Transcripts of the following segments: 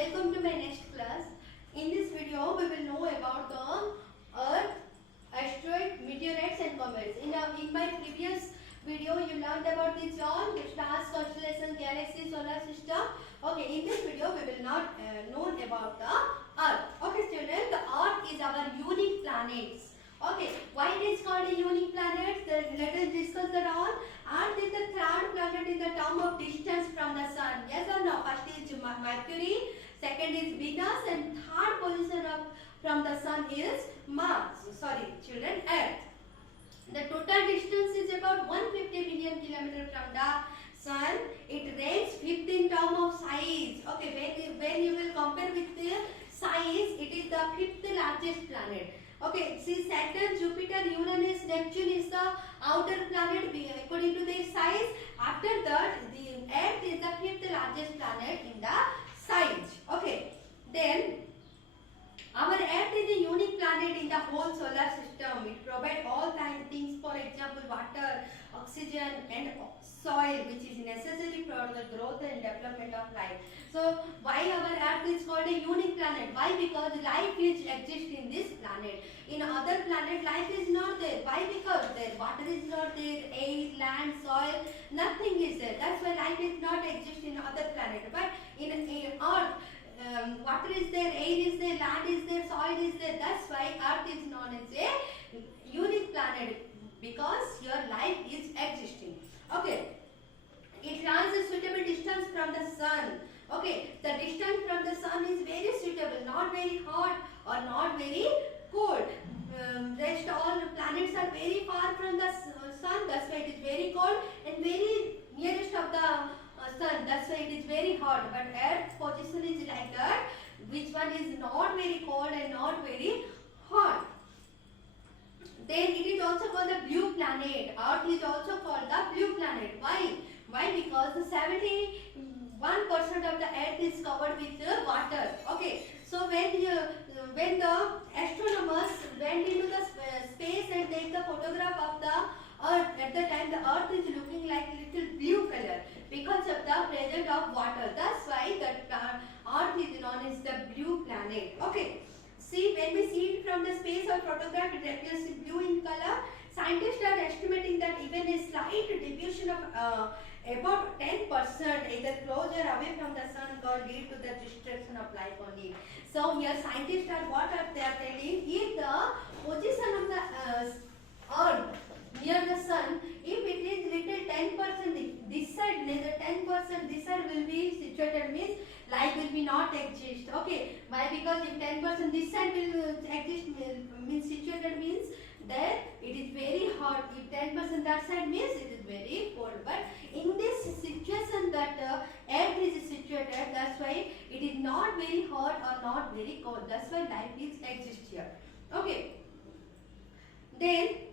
Welcome to my next class. In this video, we will know about the Earth, asteroid, meteorites and comets. In my previous video, you learned about the stars, constellations, galaxies, solar system. Okay, in this video, we will not know about the Earth. Okay, students, the Earth is our unique planet. Okay, why it is called a unique planet? Let us discuss that all. Earth is the third planet in the term of distance from the sun. Yes or no? First is Mercury, second is Venus, and third position from the sun is Mars. Sorry, children, Earth. The total distance is about 150 million kilometers from the sun. It ranks fifth in term of size. Okay, when you will compare with the size, it is the fifth largest planet. Okay, see Saturn, Jupiter, Uranus, Neptune is the outer planet according to their size. After that, the Earth is the fifth largest planet in the size. Okay, then our Earth is a unique planet in the whole solar system. It provides all kinds of things, for example, water, oxygen and soil, which is necessary for the growth and development of life. So, why our Earth is called a unique planet? Why? Because life exists in this planet. In other planet, life is not there. Why? Because there water is not there, air, land, soil, nothing is there. That's why life is not exist in other planet. But in Earth, water is there, air is there, land is there, soil is there. That's why Earth is known as a unique planet, because your life is existing. Okay, it runs a suitable distance from the sun. Okay, the distance from the sun is very suitable, not very hot or not very cold. Rest all planets are very far from the sun. That's why it is very cold, and very nearest of the sun. That's why it is very hot. But Earth's position is like that, which one is not very cold and not very hot. Then it is also called the blue planet. Earth is also called the blue planet. Why? Why? Because 71% of the Earth is covered with water. Okay. So when the astronomers went into the space and take the photograph of the Earth, at the time the Earth is looking like little blue color because of the presence of water. That's why the Earth is known as the blue planet. Okay. See, when we see it from the space or photograph, it appears blue in color. Scientists are estimating that even a slight deviation of about 10%, either closer away from the sun, could lead to the destruction of life on it. So here scientists are they are telling, if the position of the Earth near the sun, if it is little 10% this side, neither 10% this side will be situated, means life will be not exist. Okay, why? Because if 10% this side will exist, means situated, means that it is very hot. If 10% that side, means it is very cold. But in this situation that Earth is situated, that's why it is not very hot or not very cold. That's why life is exist here. Okay, then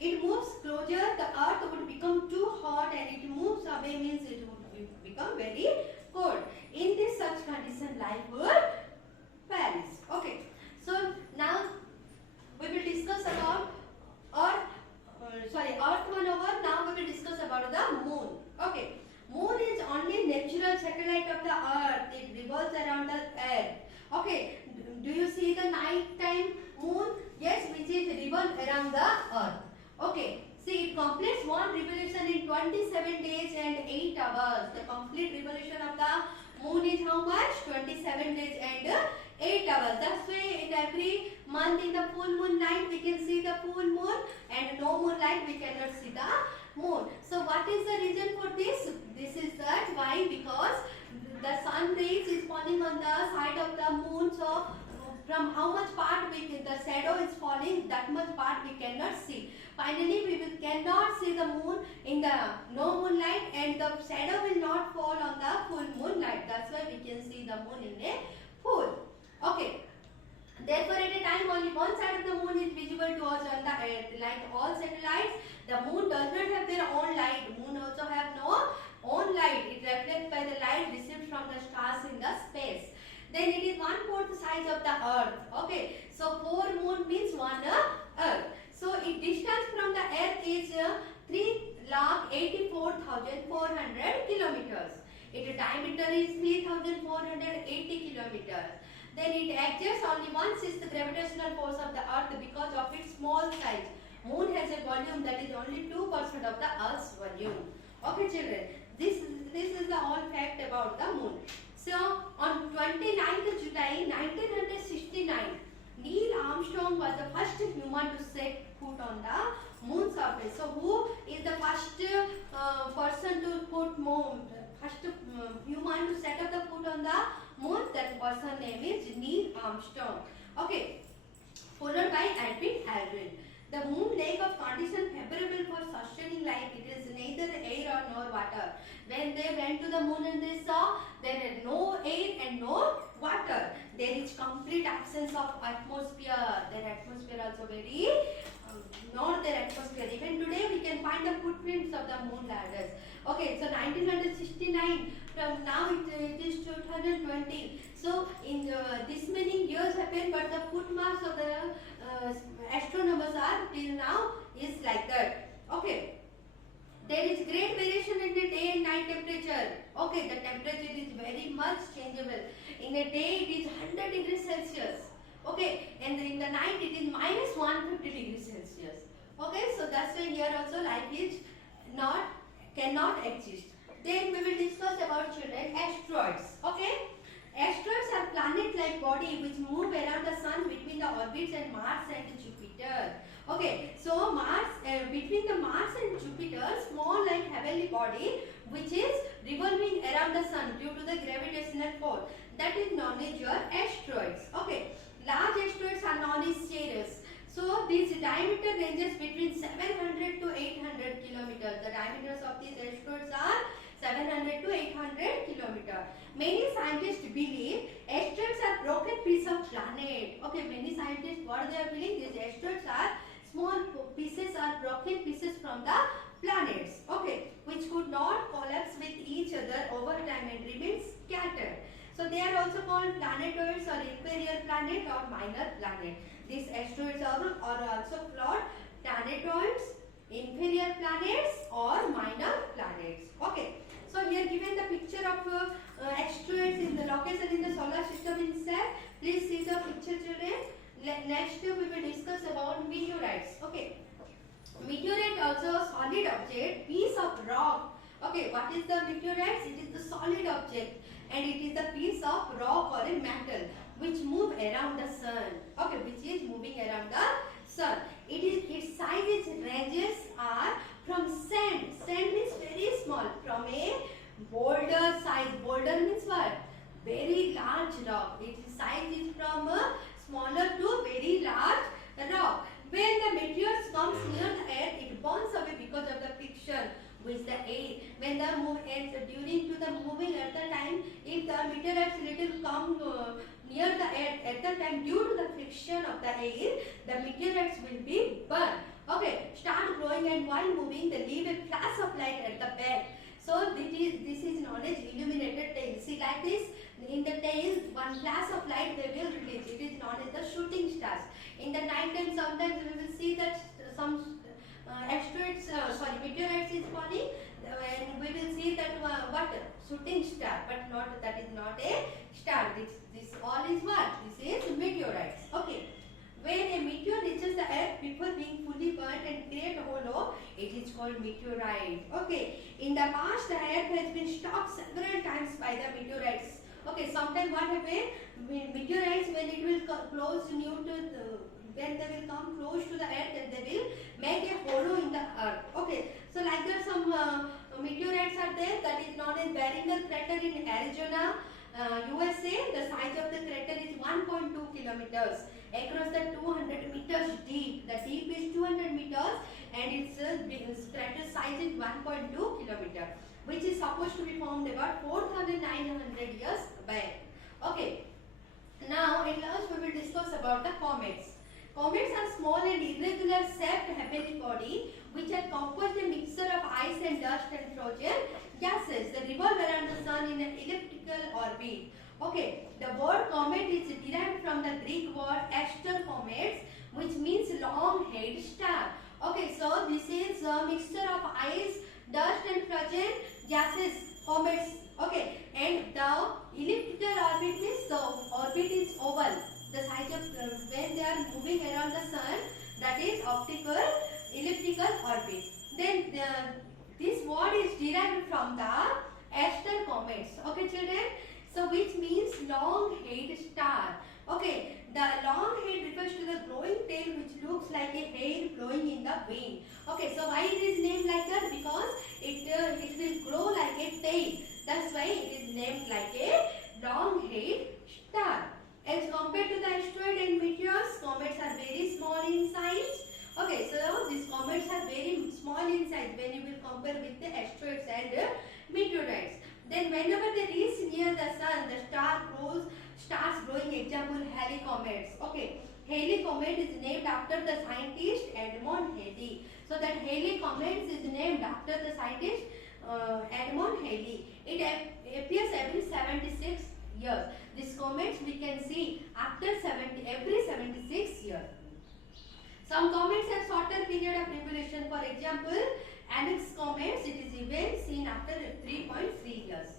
it moves closer, the Earth would become too hot, and it moves away, means it would become very cold. In this such condition, life would perish. Okay, so now we will discuss about Earth 1 over. Now we will discuss about the moon. Okay, moon is only natural satellite of the Earth. It revolves around the Earth. Okay, do you see the night time moon? Yes, which is revolve around the Earth. Okay, see, it completes one revolution in 27 days and 8 hours. The complete revolution of the moon is how much? 27 days and 8 hours. That's why in every month in the full moon night we can see the full moon, and no moonlight we cannot see the moon. So what is the reason for this? This is that why? Because the sun rays is falling on the side of the moon. So from how much part the shadow is falling, that much part we cannot see. Finally, we cannot see the moon in the no moonlight, and the shadow will not fall on the full moonlight. That's why we can see the moon in a full. Okay. Therefore, at a time only one side of the moon is visible to us on the Earth. Like all satellites, the moon does not have their own light. Moon also have no own light. It reflects by the light received from the stars in the space. Then it is 1/4 size of the Earth. Okay, so 4 moon means 1 Earth. So its distance from the Earth is 3,84,400 kilometers. Its diameter is 3,480 kilometers. Then it exerts only 1/6 gravitational force of the Earth because of its small size. Moon has a volume that is only 2% of the Earth's volume. Okay, children. This is the all fact about the moon. So on 29th July 1969, Neil Armstrong was the first human to set foot on the moon surface. So who is the first person to put moon? First human to set up the foot on the moon. That person name is Neil Armstrong. Okay, followed by Edwin Aldrin. The moon lake of condition favorable for sustaining life. It is neither air or nor water. When they went to the moon and they saw there is no air and no water. There is complete absence of atmosphere. Their atmosphere also very not their atmosphere. Even today we can find the footprints of the moon landers. Okay, so 1969. From now it is 2020. So in this many years happened, but the footmarks of the astronomers are till now is like that. Okay. There is great variation in the day and night temperature. Okay, the temperature is very much changeable. In the day it is 100 degrees Celsius. Okay, and in the night it is minus 150 degrees Celsius. Okay, so that's why here also life is cannot exist. Then we will discuss about children asteroids. Okay, asteroids are planet-like body which move around the sun between the orbits and Mars and Jupiter. Okay, so between the Mars and Jupiter, small like heavenly body which is revolving around the sun due to the gravitational force. That is known as your asteroids. Okay, large asteroids are known as Ceres. So these diameter ranges between 700 to 800 kilometers. The diameters of these asteroids are 700 to 800 kilometers. Many scientists believe asteroids are broken pieces of planet. Okay, many scientists what they are believing these asteroids are small pieces or broken pieces from the planets. Okay, which could not collapse with each other over time and remain scattered. So they are also called planetoids or inferior planet or minor planet. These asteroids are also called planetoids, inferior planets or minor planets. Okay. So here given the picture of asteroids in the location in the solar system itself. Please see the picture, children. Next we will discuss about meteorites. Okay. Meteorite also a solid object, piece of rock. Okay, what is the meteorites? It is the solid object and it is the piece of rock or a metal which move around the sun. Okay, which is moving around the sun. Its sizes ranges are from sand. Sand means very small. From a boulder size. Boulder means what? Very large rock. Its size is from a smaller to very large rock. When the meteors comes near the earth, it burns away because of the friction with the air. When the during to the moving at the time, if the meteorites little come near the earth at the time, due to the friction of the air, the meteorites will be burned. Okay, start growing and while moving, they leave a flash of light at the back. So this is known as illuminated tail. See like this, in the tail, one flash of light they will release. It is known as the shooting stars. In the night time, sometimes we will see that some meteorites is falling, and we will see that what shooting star, but that is not a star. This all is what? This is meteorites. Okay. When a meteor reaches the earth before being fully burnt and create a hollow, it is called meteorite. Okay. In the past, the earth has been struck several times by the meteorites. Okay. Sometimes what happens? Meteorites, when it will close when they will come close to the earth, and they will make a hollow in the earth. Okay. So like that, some meteorites are there. That is known as Beringer crater in Arizona, USA. The size of the crater is 1.2 kilometers. Across the 200 meters deep. The deep is 200 meters and its crater size is 1.2 kilometer, which is supposed to be formed about 4,900 years back. Okay. Now at last we will discuss about the comets. Comets are small and irregular shaped heavenly body which are composed a mixture of ice and dust and frozen gases. They revolve around the sun in an elliptical orbit. Okay, the word comet is derived from the Greek word aster comets, which means long-haired star. Okay, so this is a mixture of ice, dust and frozen gases, comets. Okay, which means long head star. Okay, the long head refers to the growing tail which looks like a hair blowing in the wind. Okay, so why it is named like that? Because it will grow like a tail. That's why it is named like a long head star. As compared to the asteroid and meteors, comets are very small in size. Okay, so these comets are very small in size when you will compare with the asteroids and meteorites. Then whenever they reach near the sun, the starts growing. Example, Halley comets. Okay, Halley comet is named after the scientist Edmond Halley. So that Halley comet is named after the scientist Edmond Halley. It appears every 76 years. These comets we can see after every 76 years. Some comets have shorter period of revolution. For example, Annex comets, it is even seen after 3.3 years.